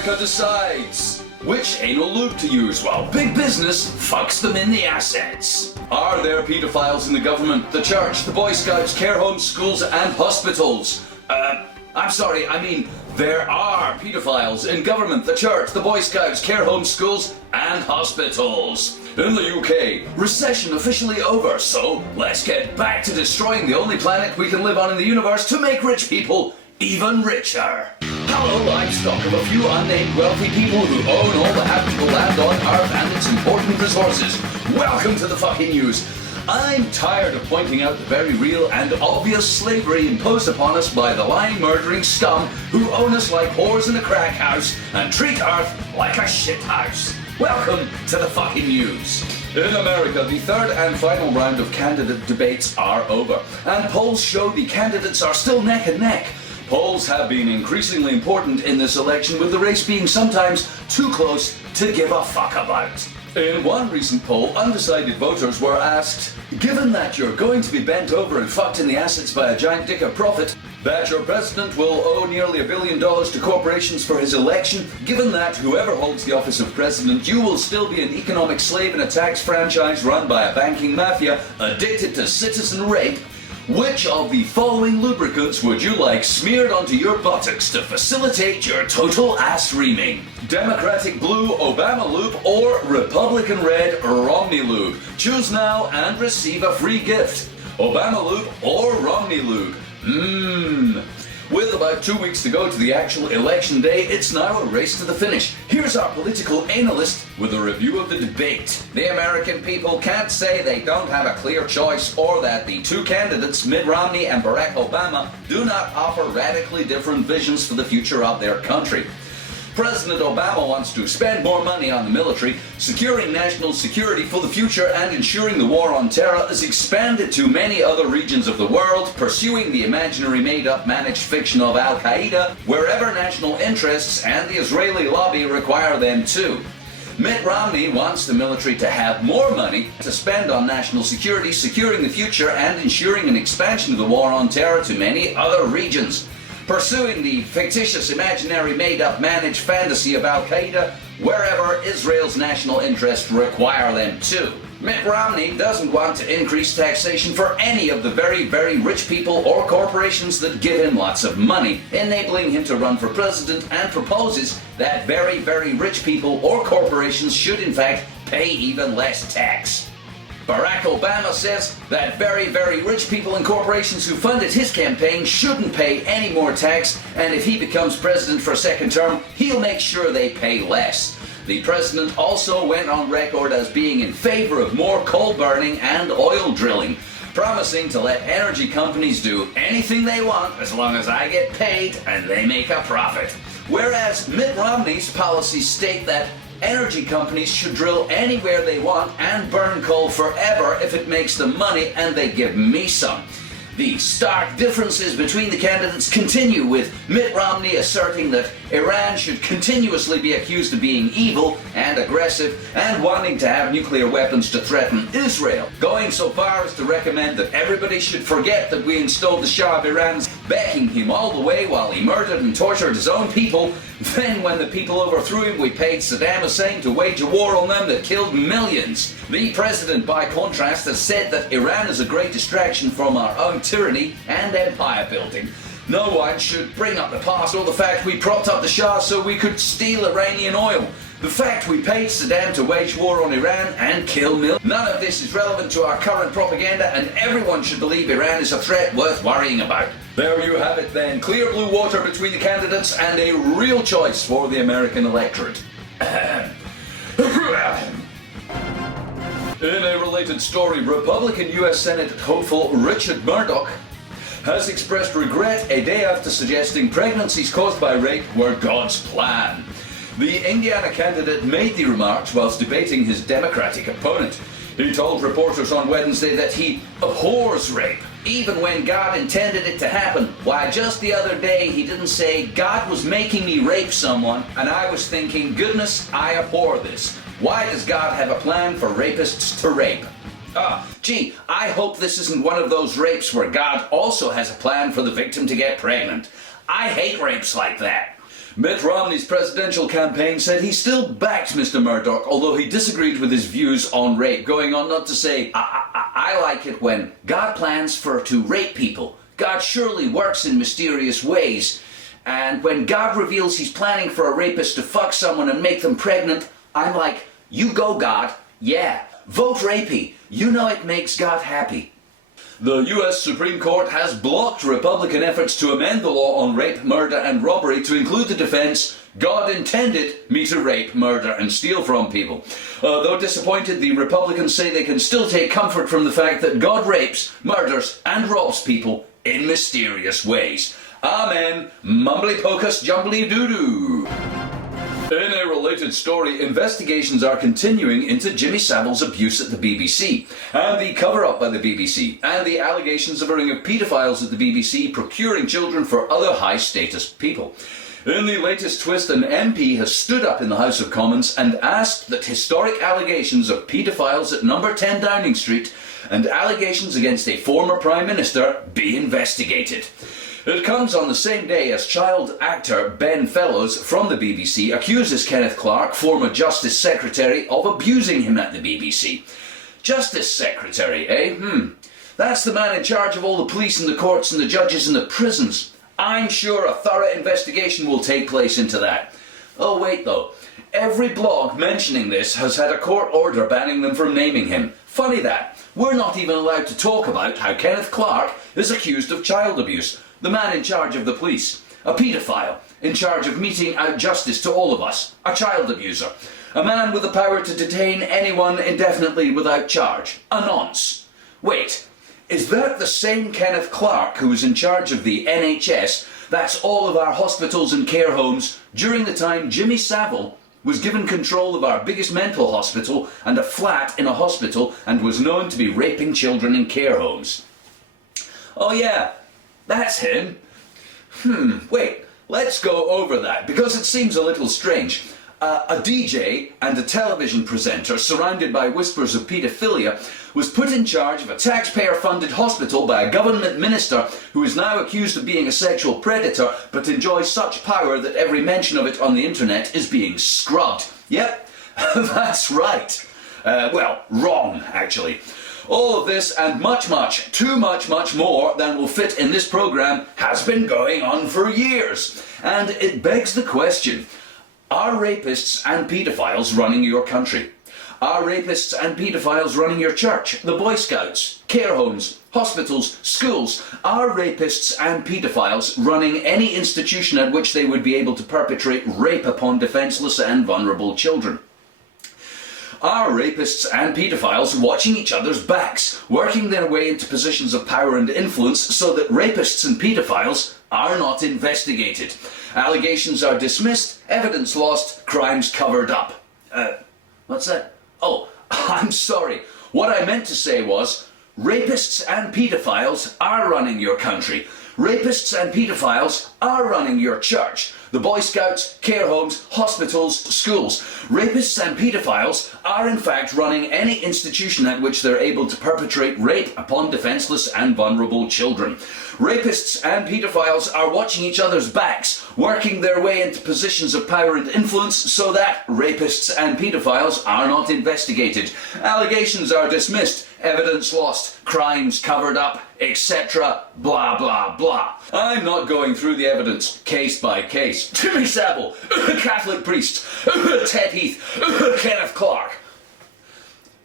America decides which anal lube to use while big business fucks them in the assets. Are there pedophiles in the government, the church, the Boy Scouts, care homes, schools and hospitals? I'm sorry, I mean, there are pedophiles in government, the church, the Boy Scouts, care homes, schools and hospitals. In the UK, recession officially over, so let's get back to destroying the only planet we can live on in the universe to make rich people even richer. Hello, livestock of a few unnamed wealthy people who own all the habitable land on Earth and its important resources. Welcome to the FKN Newz. I'm tired of pointing out the very real and obvious slavery imposed upon us by the lying, murdering scum who own us like whores in a crack house and treat Earth like a shit house. Welcome to the FKN Newz. In America, the third and final round of candidate debates are over, and polls show the candidates are still neck and neck. Polls have been increasingly important in this election, with the race being sometimes too close to give a fuck about. In one recent poll, undecided voters were asked, given that you're going to be bent over and fucked in the assets by a giant dick of profit, that your president will owe nearly $1 billion to corporations for his election, given that whoever holds the office of president, you will still be an economic slave in a tax franchise run by a banking mafia addicted to citizen rape, which of the following lubricants would you like smeared onto your buttocks to facilitate your total ass reaming? Democratic blue Obama lube or Republican red Romney lube? Choose now and receive a free gift. Obama lube or Romney lube? With about 2 weeks to go to the actual election day, it's now a race to the finish. Here's our political analyst with a review of the debate. The American people can't say they don't have a clear choice, or that the two candidates, Mitt Romney and Barack Obama, do not offer radically different visions for the future of their country. President Obama wants to spend more money on the military, securing national security for the future and ensuring the war on terror is expanded to many other regions of the world, pursuing the imaginary made-up managed fiction of Al-Qaeda wherever national interests and the Israeli lobby require them to. Mitt Romney wants the military to have more money to spend on national security, securing the future and ensuring an expansion of the war on terror to many other regions, pursuing the fictitious, imaginary, made-up, managed fantasy of Al-Qaeda wherever Israel's national interests require them to. Mitt Romney doesn't want to increase taxation for any of the very, very rich people or corporations that give him lots of money, enabling him to run for president, and proposes that very, very rich people or corporations should in fact pay even less tax. Barack Obama says that very, very rich people and corporations who funded his campaign shouldn't pay any more tax, and if he becomes president for a second term, he'll make sure they pay less. The president also went on record as being in favor of more coal burning and oil drilling, promising to let energy companies do anything they want as long as I get paid and they make a profit. Whereas Mitt Romney's policies state that energy companies should drill anywhere they want and burn coal forever if it makes them money and they give me some. The stark differences between the candidates continue, with Mitt Romney asserting that Iran should continuously be accused of being evil and aggressive and wanting to have nuclear weapons to threaten Israel, going so far as to recommend that everybody should forget that we installed the Shah of Iran, backing him all the way while he murdered and tortured his own people. Then when the people overthrew him, we paid Saddam Hussein to wage a war on them that killed millions. The president, by contrast, has said that Iran is a great distraction from our own tyranny and empire building. No one should bring up the past or the fact we propped up the Shah so we could steal Iranian oil. The fact we paid Saddam to wage war on Iran and kill millions. None of this is relevant to our current propaganda, and everyone should believe Iran is a threat worth worrying about. There you have it then. Clear blue water between the candidates and a real choice for the American electorate. In a related story, Republican U.S. Senate hopeful Richard Murdoch has expressed regret a day after suggesting pregnancies caused by rape were God's plan. The Indiana candidate made the remarks whilst debating his Democratic opponent. He told reporters on Wednesday that he abhors rape, even when God intended it to happen. Why, just the other day he didn't say, God was making me rape someone, and I was thinking, goodness, I abhor this. Why does God have a plan for rapists to rape? Gee, I hope this isn't one of those rapes where God also has a plan for the victim to get pregnant. I hate rapes like that. Mitt Romney's presidential campaign said he still backed Mr. Murdoch, although he disagreed with his views on rape, going on not to say, I like it when God plans to rape people. God surely works in mysterious ways. And when God reveals he's planning for a rapist to fuck someone and make them pregnant, I'm like, you go God, yeah. Vote rapey. You know it makes God happy. The US Supreme Court has blocked Republican efforts to amend the law on rape, murder and robbery to include the defense, God intended me to rape, murder and steal from people. Though disappointed, the Republicans say they can still take comfort from the fact that God rapes, murders and robs people in mysterious ways. Amen. Mumbly pocus jumbly doo-doo. In a related story, investigations are continuing into Jimmy Savile's abuse at the BBC, and the cover-up by the BBC, and the allegations of a ring of paedophiles at the BBC procuring children for other high-status people. In the latest twist, an MP has stood up in the House of Commons and asked that historic allegations of paedophiles at number 10 Downing Street and allegations against a former Prime Minister be investigated. It comes on the same day as child actor Ben Fellows from the BBC accuses Kenneth Clarke, former Justice Secretary, of abusing him at the BBC. Justice Secretary, eh? That's the man in charge of all the police and the courts and the judges and the prisons. I'm sure a thorough investigation will take place into that. Oh wait though, every blog mentioning this has had a court order banning them from naming him. Funny that, we're not even allowed to talk about how Kenneth Clarke is accused of child abuse. The man in charge of the police, a paedophile, in charge of meting out justice to all of us, a child abuser, a man with the power to detain anyone indefinitely without charge, a nonce. Wait, is that the same Kenneth Clarke who was in charge of the NHS, that's all of our hospitals and care homes, during the time Jimmy Savile was given control of our biggest mental hospital and a flat in a hospital and was known to be raping children in care homes? Oh yeah. That's him. Wait, let's go over that, because it seems a little strange. A DJ and a television presenter surrounded by whispers of paedophilia was put in charge of a taxpayer-funded hospital by a government minister who is now accused of being a sexual predator but enjoys such power that every mention of it on the internet is being scrubbed. Yep, that's right. Well, wrong, actually. All of this and much, too much more than will fit in this programme has been going on for years. And it begs the question, are rapists and paedophiles running your country? Are rapists and paedophiles running your church, the Boy Scouts, care homes, hospitals, schools? Are rapists and paedophiles running any institution at which they would be able to perpetrate rape upon defenceless and vulnerable children? Are rapists and paedophiles watching each other's backs, working their way into positions of power and influence so that rapists and paedophiles are not investigated? Allegations are dismissed, evidence lost, crimes covered up. What's that? Oh, I'm sorry. What I meant to say was, rapists and paedophiles are running your country. Rapists and paedophiles are running your church, the Boy Scouts, care homes, hospitals, schools. Rapists and paedophiles are in fact running any institution at which they're able to perpetrate rape upon defenceless and vulnerable children. Rapists and paedophiles are watching each other's backs, working their way into positions of power and influence so that rapists and paedophiles are not investigated. Allegations are dismissed, evidence lost, crimes covered up, etc. blah blah blah. I'm not going through the evidence case by case. Jimmy Savile, Catholic priests, Ted Heath, Kenneth Clarke.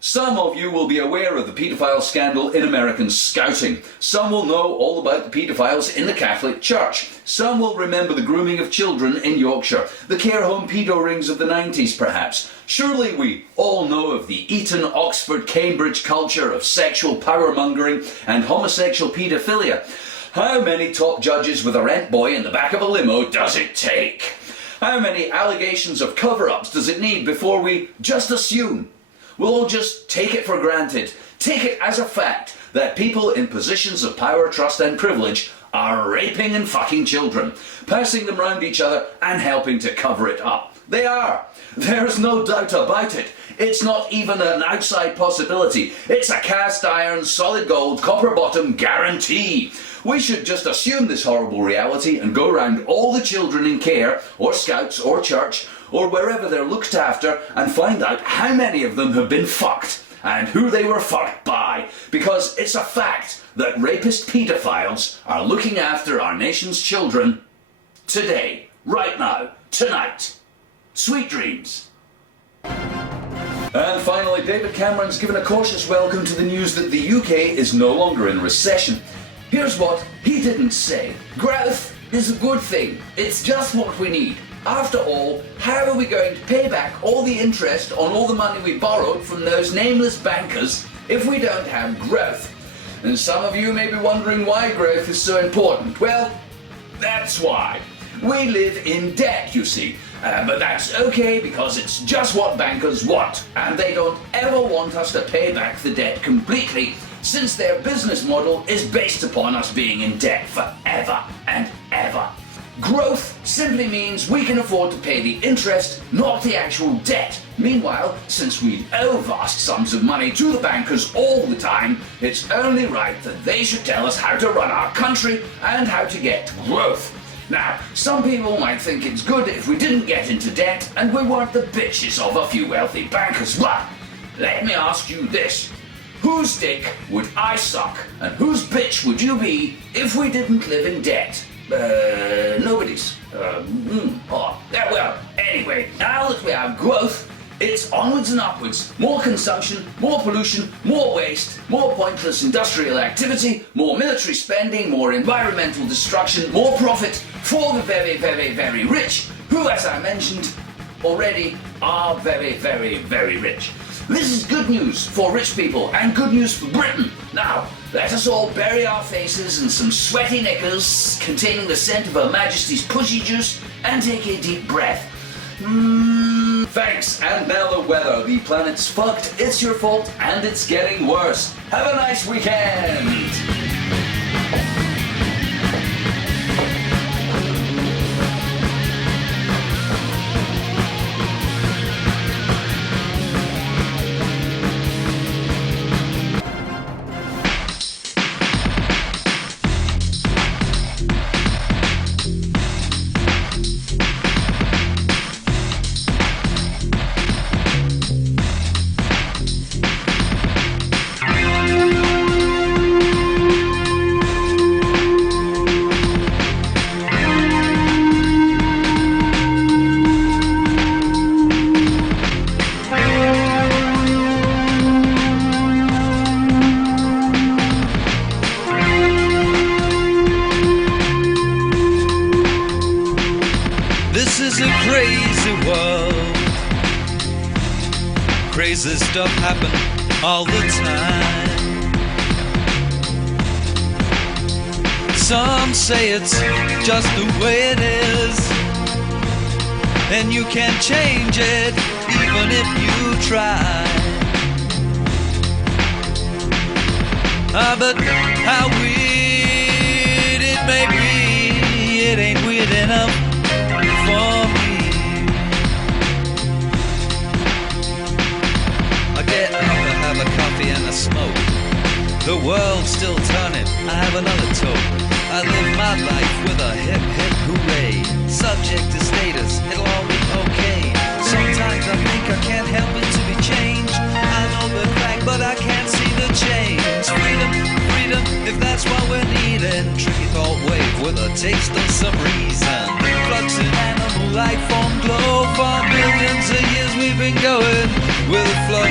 Some of you will be aware of the paedophile scandal in American Scouting. Some will know all about the paedophiles in the Catholic Church. Some will remember the grooming of children in Yorkshire, the care home pedo rings of the 90s perhaps. Surely we all know of the Eton, Oxford, Cambridge culture of sexual power-mongering and homosexual paedophilia. How many top judges with a rent boy in the back of a limo does it take? How many allegations of cover-ups does it need before we just assume? We'll all just take it for granted, take it as a fact that people in positions of power, trust and privilege are raping and fucking children, passing them round each other and helping to cover it up. They are. There's no doubt about it. It's not even an outside possibility. It's a cast iron, solid gold, copper bottom guarantee. We should just assume this horrible reality and go round all the children in care, or scouts, or church, or wherever they're looked after, and find out how many of them have been fucked, and who they were fucked by. Because it's a fact that rapist paedophiles are looking after our nation's children today, right now, tonight. Sweet dreams. And finally, David Cameron's given a cautious welcome to the news that the UK is no longer in recession. Here's what he didn't say. Growth is a good thing. It's just what we need. After all, how are we going to pay back all the interest on all the money we borrowed from those nameless bankers if we don't have growth? And some of you may be wondering why growth is so important. Well, that's why. We live in debt, you see. But that's okay because it's just what bankers want. And they don't ever want us to pay back the debt completely, since their business model is based upon us being in debt forever and ever. Growth simply means we can afford to pay the interest, not the actual debt. Meanwhile, since we owe vast sums of money to the bankers all the time, it's only right that they should tell us how to run our country and how to get growth. Now, some people might think it's good if we didn't get into debt and we weren't the bitches of a few wealthy bankers. But let me ask you this. Whose dick would I suck and whose bitch would you be if we didn't live in debt? Nobody's. Well, anyway, now that we have growth, it's onwards and upwards. More consumption, more pollution, more waste, more pointless industrial activity, more military spending, more environmental destruction, more profit for the very, very, very rich, who, as I mentioned already, are very, very, very rich. This is good news for rich people and good news for Britain. Now, let us all bury our faces in some sweaty knickers containing the scent of Her Majesty's pussy juice and take a deep breath. Thanks, and now the weather. The planet's fucked, it's your fault, and it's getting worse. Have a nice weekend! This is a crazy world. Crazy stuff happen all the time. Some say it's just the way it is, and you can't change it even if you try. But how weird it may be, it ain't weird enough for me. I get up, I have a coffee and a smoke. The world's still turning, I have another toke. I live my life with a hip hip hooray. Subject to status, it'll all be okay. Sometimes I think I can't help it to be changed. I know the fact, but I can't see the change. Freedom, freedom, if that's what we're needing. Tricky thought wave with a taste of some reason. Flux in animal life form glow. For millions of years we've been going with the flow.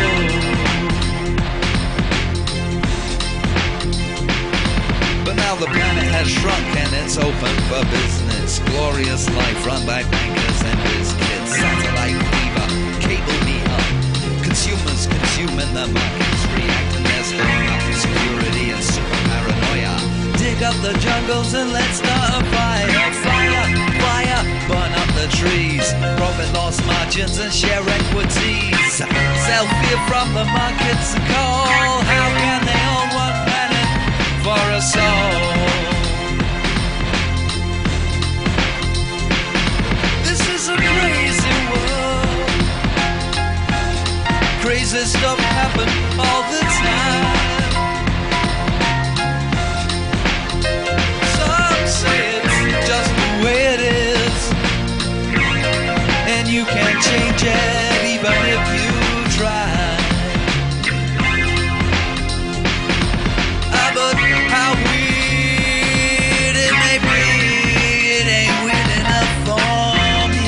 But now the planet has shrunk and it's open for business. Glorious life run by bankers and biz kids. Satellite fever, cable me up. Consumers consuming the markets, reacting there's hung up security and super paranoia. Dig up the jungles and let's start a fire. Fire, fire, burn up the trees. Profit loss margins and share equities. Sell fear from the markets and call. How can they all one planet for us all? this stuff happen all the time? Some say it's just the way it is, and you can't change it even if you try. But how weird it may be, it ain't weird enough for me.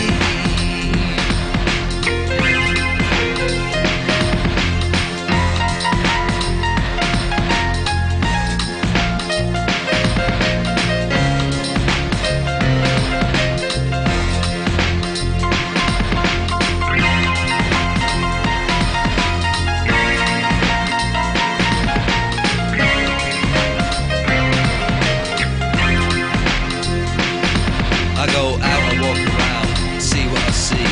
I go out and walk around, see what I see.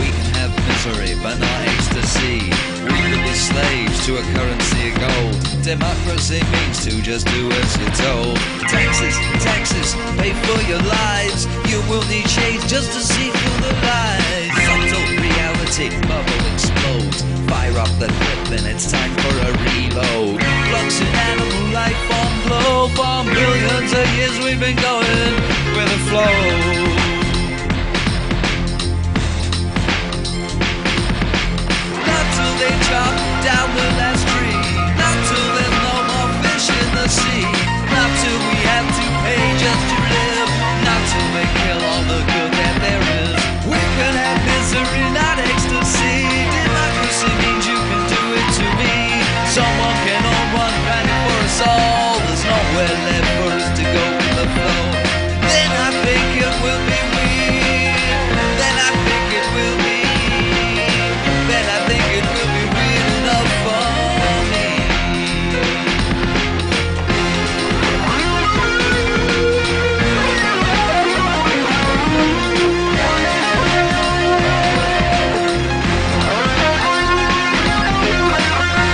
We can have misery, but not ecstasy. We could be slaves to a currency of gold. Democracy means to just do as you're told. Taxes, taxes, pay for your lives. You will need shades just to see through the lies.